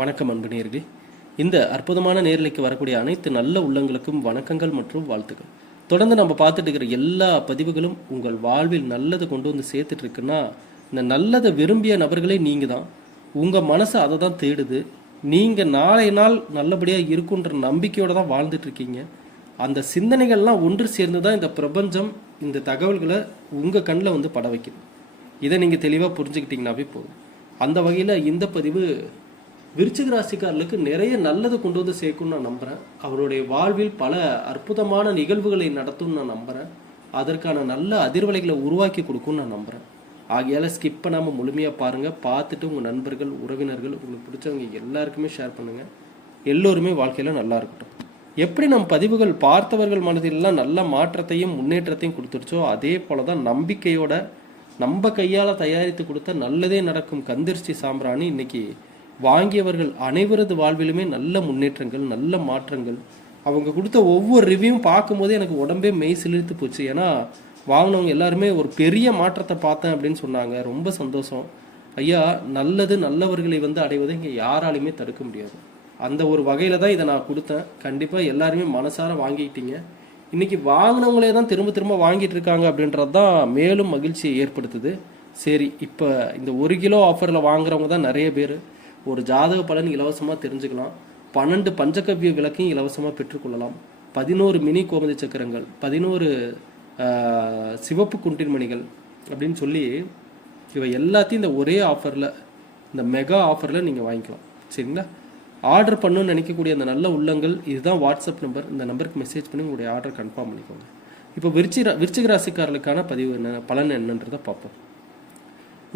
வணக்கம் அன்பு நேயர்களே. இந்த அற்புதமான நேரலைக்கு வரக்கூடிய அனைத்து நல்ல உள்ளங்களுக்கும் வணக்கங்கள் மற்றும் வாழ்த்துக்கள். தொடர்ந்து நம்ம பார்த்துட்டு இருக்கிற எல்லா பதிவுகளும் உங்கள் வாழ்வில் நல்லதை கொண்டு வந்து சேர்த்துட்டு இருக்குன்னா, இந்த நல்லதை விரும்பிய நபர்களே நீங்கள் தான். உங்கள் மனசு அதை தான் தேடுது. நீங்கள் நாளை நாள் நல்லபடியாக இருக்குன்ற நம்பிக்கையோடு தான் வாழ்ந்துட்டு இருக்கீங்க. அந்த சிந்தனைகள்லாம் ஒன்று சேர்ந்து தான் இந்த பிரபஞ்சம் இந்த தகவல்களை உங்கள் கண்ணில் வந்து பட வைக்குது. இதை நீங்கள் தெளிவாக புரிஞ்சுக்கிட்டீங்கன்னாவே போதும். அந்த வகையில் இந்த பதிவு விருச்சிக ராசிக்காரர்களுக்கு நிறைய நல்லதை கொண்டு வந்து சேர்க்கும்னு நான் நம்புகிறேன். அவருடைய வாழ்வில் பல அற்புதமான நிகழ்வுகளை நடத்தும்னு நான் நம்புகிறேன். அதற்கான நல்ல அதிர்வலைகளை உருவாக்கி கொடுக்கும்னு நான் நம்புகிறேன். ஆகையால் ஸ்கிப் பண்ணாமல் முழுமையாக பாருங்கள். பார்த்துட்டு உங்கள் நண்பர்கள், உறவினர்கள், உங்களுக்கு பிடிச்சவங்க எல்லாருக்குமே ஷேர் பண்ணுங்கள். எல்லோருமே வாழ்க்கையில் நல்லா இருக்கட்டும். எப்படி நம் பதிவுகள் பார்த்தவர்கள் மனதிலெல்லாம் நல்ல மாற்றத்தையும் முன்னேற்றத்தையும் கொடுத்துருச்சோ, அதே போல தான் நம்பிக்கையோட நம்ம கையால் தயாரித்து கொடுத்த நல்லதே நடக்கும் கந்திர்ச்சி சாம்பிராணி இன்னைக்கு வாங்கியவர்கள் அனைவரது வாழ்விலுமே நல்ல முன்னேற்றங்கள், நல்ல மாற்றங்கள். அவங்க கொடுத்த ஒவ்வொரு ரிவ்யூவும் பார்க்கும்போதே எனக்கு உடம்பே மெய் சிலிர்த்து போச்சு. ஏன்னா வாங்கினவங்க எல்லாருமே ஒரு பெரிய மாற்றத்தை பார்த்தேன் அப்படின்னு சொன்னாங்க. ரொம்ப சந்தோஷம் ஐயா. நல்லது நல்லவர்களை வந்து அடைவதை இங்கே யாராலையுமே தடுக்க முடியாது. அந்த ஒரு வகையில் தான் இதை நான் கொடுத்தேன். கண்டிப்பாக எல்லாருமே மனசார வாங்கிக்கிட்டீங்க. இன்றைக்கி வாங்கினவங்களே தான் திரும்ப திரும்ப வாங்கிட்டு இருக்காங்க அப்படின்றது தான் மேலும் மகிழ்ச்சியை ஏற்படுத்துது. சரி, இப்போ இந்த 1 கிலோ ஆஃபரில் வாங்குறவங்க தான் நிறைய பேர். ஒரு ஜாதக பலன் இலவசமாக தெரிஞ்சுக்கலாம். 12 பஞ்சகவ்ய விளக்கையும் இலவசமாக பெற்றுக்கொள்ளலாம். 11 மினி கோமதி சக்கரங்கள், 11 சிவப்பு குண்டின்மணிகள் அப்படின்னு சொல்லி இவை எல்லாத்தையும் இந்த ஒரே ஆஃபரில், இந்த மெகா ஆஃபரில் நீங்கள் வாங்கிக்கலாம். சரிங்களா? ஆர்டர் பண்ணணும்னு நினைக்கக்கூடிய அந்த நல்ல உள்ளங்கள், இதுதான் வாட்ஸ்அப் நம்பர். இந்த நம்பருக்கு மெசேஜ் பண்ணி உங்களுடைய ஆர்டர் கன்ஃபார்ம் பண்ணிக்கோங்க. இப்போ விருச்சிக ராசிக்காரர்களுக்கான பதிவு என்ன, பலன் என்னன்றதை பார்ப்போம்.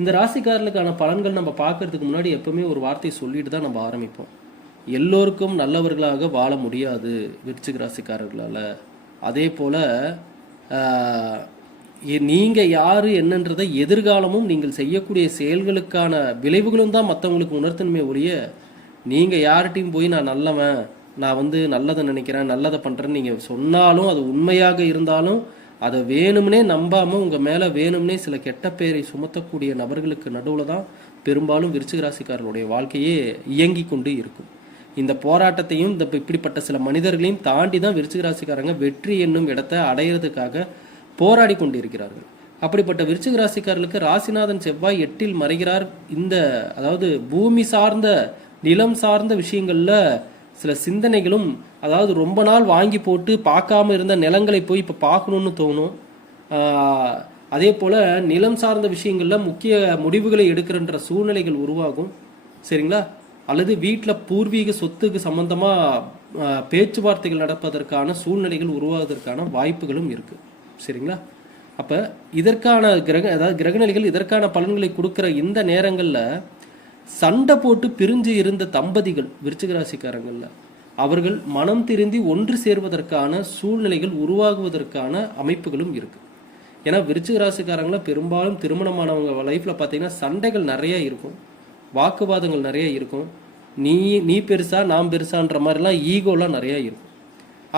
இந்த ராசிக்காரர்களுக்கான பலன்கள் நம்ம பார்க்கறதுக்கு முன்னாடி எப்பவுமே ஒரு வார்த்தையை சொல்லிட்டு தான் நம்ம ஆரம்பிப்போம். எல்லோருக்கும் நல்லவர்களாக வாழ முடியாது விருச்சிக ராசிக்காரர்களால். அதே போல் நீங்கள் யார் என்னன்றதை எதிர்காலமும் நீங்கள் செய்யக்கூடிய செயல்களுக்கான விளைவுகளும் தான் மற்றவங்களுக்கு உணர்த்தணுமே ஒழிய, நீங்கள் யார்கிட்டையும் போய் நான் நல்லவன், நான் வந்து நல்லதை நினைக்கிறேன், நல்லதை பண்ணுறேன்னு நீங்கள் சொன்னாலும், அது உண்மையாக இருந்தாலும் அதை வேணும்னே நம்பாமல் உங்கள் மேலே வேணும்னே சில கெட்ட பேரை சுமத்தக்கூடிய நபர்களுக்கு நடுவில் தான் பெரும்பாலும் விருச்சிக ராசிக்காரர்களுடைய வாழ்க்கையே இயங்கி கொண்டு இருக்கும். இந்த போராட்டத்தையும் இந்த இப்படிப்பட்ட சில மனிதர்களையும் தாண்டி தான் விருச்சிக ராசிக்காரங்க வெற்றி என்னும் இடத்தை அடையிறதுக்காக போராடி கொண்டு இருக்கிறார்கள். அப்படிப்பட்ட விருச்சிக ராசிக்காரர்களுக்கு ராசிநாதன் செவ்வாய் 8ல் மறைகிறார். அதாவது பூமி சார்ந்த, நிலம் சார்ந்த விஷயங்களில் சில சிந்தனைகளும், அதாவது ரொம்ப நாள் வாங்கி போட்டு பார்க்காம இருந்த நிலங்களை போய் இப்போ பார்க்கணுன்னு தோணும். அதே போல் நிலம் சார்ந்த விஷயங்களில் முக்கிய முடிவுகளை எடுக்கிறன்ற சூழ்நிலைகள் உருவாகும். சரிங்களா? அல்லது வீட்டில் பூர்வீக சொத்துக்கு சம்பந்தமாக பேச்சுவார்த்தைகள் நடப்பதற்கான சூழ்நிலைகள் உருவாவதற்கான வாய்ப்புகளும் இருக்குது. சரிங்களா? அப்போ இதற்கான கிரகநிலைகள் இதற்கான பலன்களை கொடுக்குற இந்த நேரங்களில் சண்டை போட்டு பிரிஞ்சு இருந்த தம்பதிகள் விருச்சிக ராசிக்காரங்களில் அவர்கள் மனம் திருந்தி ஒன்று சேர்வதற்கான சூழ்நிலைகள் உருவாகுவதற்கான அமைப்புகளும் இருக்குது. ஏன்னா விருச்சிக ராசிக்காரங்கள பெரும்பாலும் திருமணமானவங்க லைஃப்பில் பார்த்தீங்கன்னா சண்டைகள் நிறைய இருக்கும், வாக்குவாதங்கள் நிறைய இருக்கும். நீ பெருசா நான் பெருசான்ற மாதிரிலாம் ஈகோலாம் நிறையா இருக்கும்.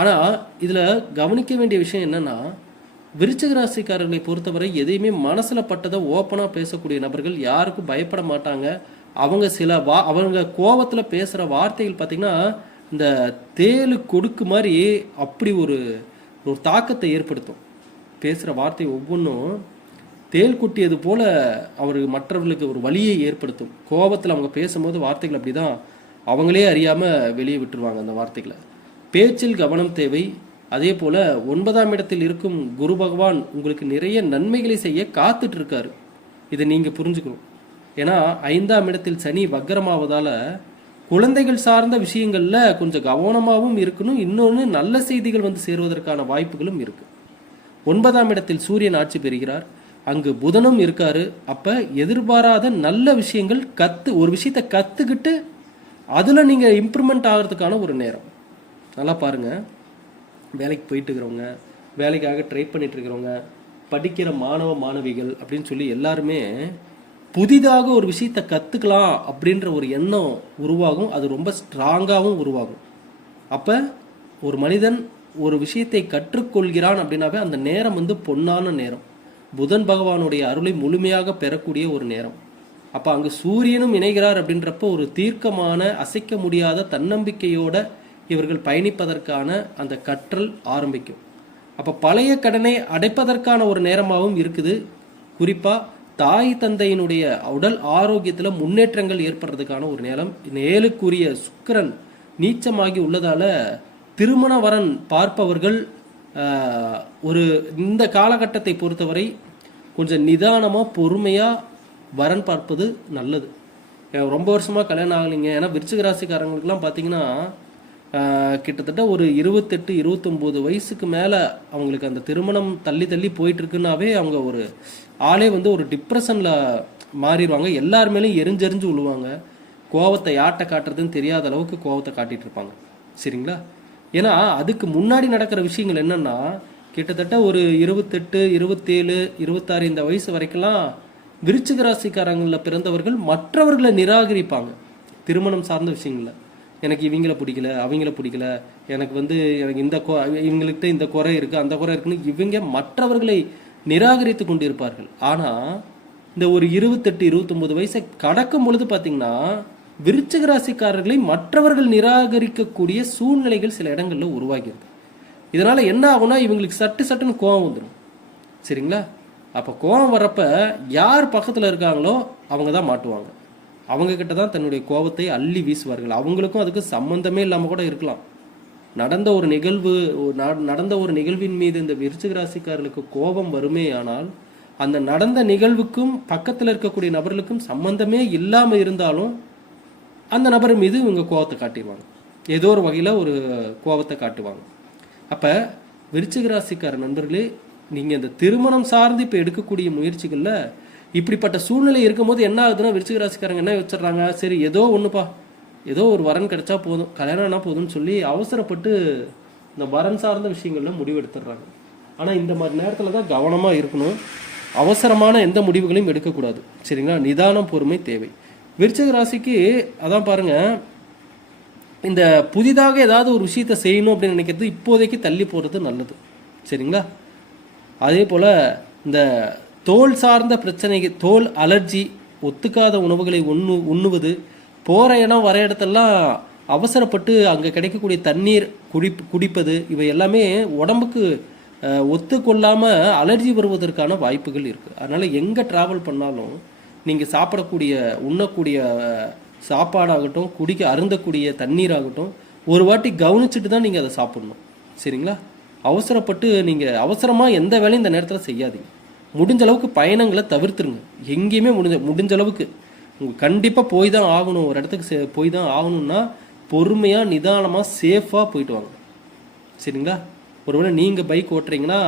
ஆனால் இதில் கவனிக்க வேண்டிய விஷயம் என்னென்னா, விருச்சிக ராசிக்காரர்களை பொறுத்தவரை எதையுமே மனசில் பட்டதை ஓப்பனாக பேசக்கூடிய நபர்கள், யாருக்கும் பயப்பட மாட்டாங்க. அவங்க அவங்க கோபத்தில் பேசுகிற வார்த்தைகள் பார்த்திங்கன்னா இந்த தேலு கொடுக்கு மாதிரி அப்படி ஒரு தாக்கத்தை ஏற்படுத்தும். பேசுகிற வார்த்தை ஒவ்வொன்றும் தேல் கொட்டியது போல் மற்றவர்களுக்கு ஒரு வலியை ஏற்படுத்தும். கோபத்தில் அவங்க பேசும்போது வார்த்தைகள் அப்படி தான் அவங்களே அறியாமல் வெளியே விட்டுருவாங்க அந்த வார்த்தைகளை. பேச்சில் கவனம் தேவை. அதே போல் 9ஆம் இடத்தில் இருக்கும் குரு பகவான் உங்களுக்கு நிறைய நன்மைகளை செய்ய காத்துட்டு இருக்காரு. இதை நீங்கள் புரிஞ்சுக்கணும். ஏன்னா 5ஆம் இடத்தில் சனி வக்கரமாவதால் குழந்தைகள் சார்ந்த விஷயங்களில் கொஞ்சம் கவனமாகவும் இருக்கணும். இன்னொன்று, நல்ல செய்திகள் வந்து சேருவதற்கான வாய்ப்புகளும் இருக்குது. 9ஆம் இடத்தில் சூரியன் ஆட்சி பெறுகிறார். அங்கு புதனும் இருக்காரு. அப்போ எதிர்பாராத நல்ல விஷயங்கள் ஒரு விஷயத்தை கற்றுக்கிட்டு அதில் நீங்கள் இம்ப்ரூவ்மெண்ட் ஆகிறதுக்கான ஒரு நேரம். நல்லா பாருங்கள். வேலைக்கு போயிட்டு இருக்கிறவங்க, வேலைக்காக ட்ரை பண்ணிட்டு இருக்கிறவங்க, படிக்கிற மாணவ மாணவிகள் அப்படின்னு சொல்லி எல்லாருமே புதிதாக ஒரு விஷயத்தை கற்றுக்கலாம் அப்படின்ற ஒரு எண்ணம் உருவாகும். அது ரொம்ப ஸ்ட்ராங்காகவும் உருவாகும். அப்போ ஒரு மனிதன் ஒரு விஷயத்தை கற்றுக்கொள்கிறான் அப்படின்னாவே அந்த நேரம் வந்து பொன்னான நேரம். புதன் பகவானுடைய அருளை முழுமையாக பெறக்கூடிய ஒரு நேரம். அப்போ அங்கே சூரியனும் இணைகிறார் அப்படின்றப்போ ஒரு தீர்க்கமான அசைக்க முடியாத தன்னம்பிக்கையோட இவர்கள் பயணிப்பதற்கான அந்த கற்றல் ஆரம்பிக்கும். அப்போ பழைய கடனை அடைப்பதற்கான ஒரு நேரமாகவும் இருக்குது. குறிப்பாக தாய் தந்தையினுடைய உடல் ஆரோக்கியத்தில் முன்னேற்றங்கள் ஏற்படுறதுக்கான ஒரு நேரம். 7க்குரிய சுக்கிரன் நீச்சமாகி உள்ளதால திருமண வரன் பார்ப்பவர்கள் ஒரு இந்த காலகட்டத்தை பொறுத்தவரை கொஞ்சம் நிதானமாக பொறுமையாக வரன் பார்ப்பது நல்லது. ரொம்ப வருஷமாக கல்யாணம் ஆகலைங்க. ஏன்னா விருச்சிக ராசிக்காரங்களுக்குலாம் பார்த்தீங்கன்னா கிட்டத்தட்ட ஒரு 28-29 வயசுக்கு மேலே அவங்களுக்கு அந்த திருமணம் தள்ளி தள்ளி போயிட்டு இருக்குன்னாவே அவங்க ஒரு ஆளே வந்து ஒரு டிப்ரெஷனில் மாறிடுவாங்க. எல்லாருமேலையும் எரிஞ்செறிஞ்சு விழுவாங்க. கோவத்தை யார்கிட்ட காட்டுறதுன்னு தெரியாத அளவுக்கு கோவத்தை காட்டிகிட்டு இருப்பாங்க. சரிங்களா? ஏன்னா அதுக்கு முன்னாடி நடக்கிற விஷயங்கள் என்னென்னா, கிட்டத்தட்ட ஒரு 28, 27, 26 இந்த வயசு வரைக்கும்லாம் விருச்சிக ராசிக்காரங்களில் பிறந்தவர்கள் மற்றவர்களை நிராகரிப்பாங்க. திருமணம் சார்ந்த விஷயங்களில் எனக்கு இவங்கள பிடிக்கல, அவங்கள பிடிக்கல, எனக்கு வந்து எனக்கு இவங்கள்கிட்ட இந்த குறை இருக்குது, அந்த குறை இருக்குன்னு இவங்க மற்றவர்களை நிராகரித்து கொண்டு இருப்பார்கள். ஆனால் இந்த ஒரு 28, 29 வயசை கடக்கும் பொழுது பார்த்தீங்கன்னா விருச்சிக ராசிக்காரர்களை மற்றவர்கள் நிராகரிக்கக்கூடிய சூழ்நிலைகள் சில இடங்களில் உருவாகிறது. இதனால் என்ன ஆகும்னா இவங்களுக்கு சட்டுன்னு கோபம் வந்துடும். சரிங்களா? அப்போ கோபம் வர்றப்ப யார் பக்கத்தில் இருக்காங்களோ அவங்க தான் மாட்டுவாங்க. அவங்கக்கிட்ட தான் தன்னுடைய கோபத்தை அள்ளி வீசுவார்கள். அவங்களுக்கும் அதுக்கு சம்பந்தமே இல்லாமல் கூட இருக்கலாம். நடந்த ஒரு நிகழ்வின் மீது இந்த விருச்சிக ராசிக்காரர்களுக்கு கோபம் வருமே ஆனால் அந்த நடந்த நிகழ்வுக்கும் பக்கத்தில் இருக்கக்கூடிய நபர்களுக்கும் சம்பந்தமே இல்லாமல் இருந்தாலும் அந்த நபர் மீது இவங்க கோபத்தை காட்டிடுவாங்க. ஏதோ ஒரு வகையில் ஒரு கோபத்தை காட்டுவாங்க. அப்போ விருச்சிக ராசிக்கார நண்பர்களே, நீங்கள் இந்த திருமணம் சார்ந்து இப்போ எடுக்கக்கூடிய முயற்சிகளில் இப்படிப்பட்ட சூழ்நிலை இருக்கும்போது என்ன ஆகுதுன்னா விருச்சிக ராசிக்காரங்க என்ன வச்சிடறாங்க, சரி ஏதோ ஒன்றுப்பா, ஏதோ ஒரு வரன் கிடைச்சா போதும், கல்யாணம் ஆனால் போதும்னு சொல்லி அவசரப்பட்டு இந்த வரன் சார்ந்த விஷயங்களில் முடிவெடுத்துடுறாங்க. ஆனால் இந்த மாதிரி நேரத்தில் தான் கவனமாக இருக்கணும். அவசரமான எந்த முடிவுகளையும் எடுக்கக்கூடாது. சரிங்களா? நிதானம், பொறுமை தேவை. விருச்சிக ராசிக்கு அதான் பாருங்க, இந்த புதிதாக ஏதாவது ஒரு விஷயத்தை செய்யணும் அப்படின்னு நினைக்கிறது இப்போதைக்கு தள்ளி போகிறது நல்லது. சரிங்களா? அதே போல் இந்த தோல் சார்ந்த பிரச்சனைகள், தோல் அலர்ஜி, ஒத்துக்காத உணவுகளை உண்ணுவது, போகிற இடம் வர இடத்தெல்லாம் அவசரப்பட்டு அங்கே கிடைக்கக்கூடிய தண்ணீர் குடிப்பது, இவை எல்லாமே உடம்புக்கு ஒத்துக்கொள்ளாமல் அலர்ஜி வருவதற்கான வாய்ப்புகள் இருக்குது. அதனால் எங்கே ட்ராவல் பண்ணாலும் நீங்கள் சாப்பிடக்கூடிய உண்ணக்கூடிய சாப்பாடாகட்டும், அருந்தக்கூடிய தண்ணீராகட்டும் ஒரு வாட்டி கவனிச்சுட்டு தான் நீங்கள் அதை சாப்பிடணும். சரிங்களா? அவசரப்பட்டு நீங்கள் அவசரமாக எந்த வேலையும் இந்த நேரத்தில் செய்யாதீங்க. முடிஞ்ச அளவுக்கு பயணங்களை தவிர்த்துருங்க. எங்கேயுமே முடிஞ்ச அளவுக்கு உங்களுக்கு கண்டிப்பாக போய் தான் ஆகணும். ஒரு இடத்துக்கு போய் தான் ஆகணும்னா பொறுமையாக நிதானமாக சேஃபாக போயிட்டு வாங்க. சரிங்களா? ஒருவேளை நீங்கள் பைக் ஓட்டுறீங்கன்னா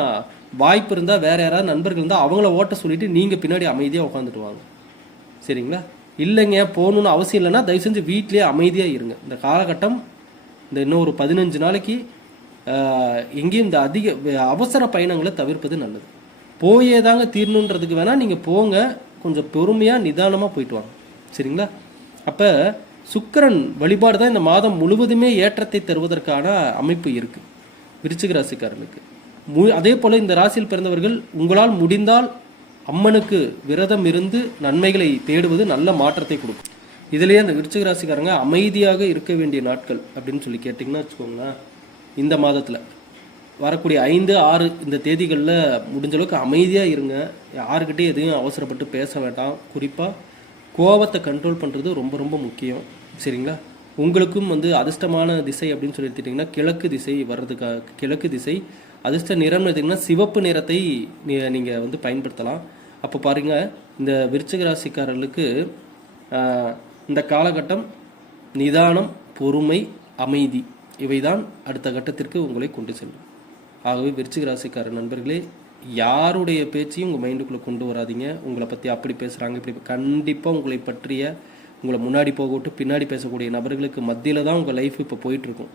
வாய்ப்பு இருந்தால் வேறு யாராவது நண்பர்கள் இருந்தால் அவங்கள ஓட்ட சொல்லிவிட்டு நீங்கள் பின்னாடி அமைதியாக உட்காந்துட்டு வாங்க. சரிங்களா? இல்லைங்க போகணுன்னு அவசியம் இல்லைன்னா தயவு செஞ்சு வீட்லேயே அமைதியாக இருங்க. இந்த காலகட்டம் இந்த இன்னும் ஒரு 15 நாளைக்கு எங்கேயும் இந்த அவசர பயணங்களை தவிர்ப்பது நல்லது. போயே தாங்க தீரணுன்றதுக்கு வேணால் நீங்கள் போங்க, கொஞ்சம் பொறுமையாக நிதானமாக போயிட்டு வாங்க. சரிங்களா? அப்போ சுக்கிரன் வழிபாடு தான் இந்த மாதம் முழுவதுமே ஏற்றத்தை தருவதற்கான அமைப்பு இருக்குது விருச்சிக ராசிக்காரர்களுக்கு. அதே போல் இந்த ராசியில் பிறந்தவர்கள் உங்களால் முடிந்தால் அம்மனுக்கு விரதம் இருந்து நன்மைகளை தேடுவது நல்ல மாற்றத்தை கொடுக்கும். இதுலேயே அந்த விருச்சிக ராசிக்காரங்க அமைதியாக இருக்க வேண்டிய நாட்கள் அப்படின்னு சொல்லி கேட்டிங்கன்னா வச்சுக்கோங்களேன், இந்த மாதத்தில் வரக்கூடிய 5, 6 இந்த தேதிகளில் முடிஞ்ச அளவுக்கு அமைதியாக இருங்க. யாருக்கிட்டே எதையும் அவசரப்பட்டு பேச வேண்டாம். குறிப்பாக கோபத்தை கண்ட்ரோல் பண்ணுறது ரொம்ப ரொம்ப முக்கியம். சரிங்களா? உங்களுக்கும் அதிர்ஷ்டமான திசை அப்படின்னு சொல்லி எடுத்துட்டிங்கன்னா கிழக்கு திசை வர்றதுக்காக, கிழக்கு திசை அதிர்ஷ்ட நிறம் எடுத்திங்கன்னா சிவப்பு நிறத்தை நீங்கள் பயன்படுத்தலாம். அப்போ பாருங்கள், இந்த விருச்சிக ராசிக்காரர்களுக்கு இந்த காலகட்டம் நிதானம், பொறுமை, அமைதி இவைதான் அடுத்த கட்டத்திற்கு உங்களை கொண்டு செல்லும். ஆகவே விருச்சிக ராசிக்கார நண்பர்களே, யாருடைய பேச்சையும் உங்கள் மைண்டுக்குள்ளே கொண்டு வராதிங்க. உங்களை பற்றி அப்படி பேசுகிறாங்க இப்படி, கண்டிப்பாக உங்களை பற்றிய உங்களை முன்னாடி போகவிட்டு பின்னாடி பேசக்கூடிய நபர்களுக்கு மத்தியில் தான் உங்கள் லைஃப் இப்போ போயிட்டுருக்கும்.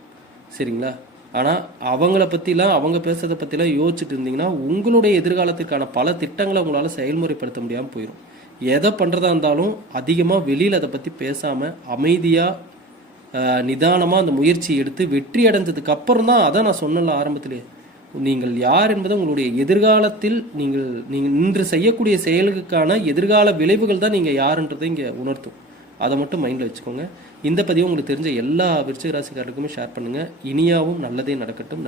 சரிங்களா? ஆனால் அவங்கள பற்றிலாம், அவங்க பேசுறதை பற்றிலாம் யோசிச்சுட்டு இருந்தீங்கன்னா உங்களுடைய எதிர்காலத்திற்கான பல திட்டங்களை உங்களால் செயல்முறைப்படுத்த முடியாமல் போயிடும். எதை பண்ணுறதா இருந்தாலும் அதிகமாக வெளியில் அதை பற்றி பேசாமல் அமைதியாக நிதானமாக அந்த முயற்சி எடுத்து வெற்றி அடைஞ்சதுக்கு அப்புறம் தான், அதான் நான் சொன்னல ஆரம்பத்திலே, நீங்கள் யார் என்பதை உங்களுடைய எதிர்காலத்தில் நீங்கள் இன்று செய்யக்கூடிய செயலுக்கான எதிர்கால விளைவுகள் தான் நீங்கள் யாருன்றதை இங்கே உணர்த்தும். அதை மட்டும் மைண்டில் வச்சுக்கோங்க. இந்த பதிவு உங்களுக்கு தெரிஞ்ச எல்லா விருச்சிக ராசிக்காரர்களுக்குமே ஷேர் பண்ணுங்கள். இனியாவும் நல்லதே நடக்கட்டும்.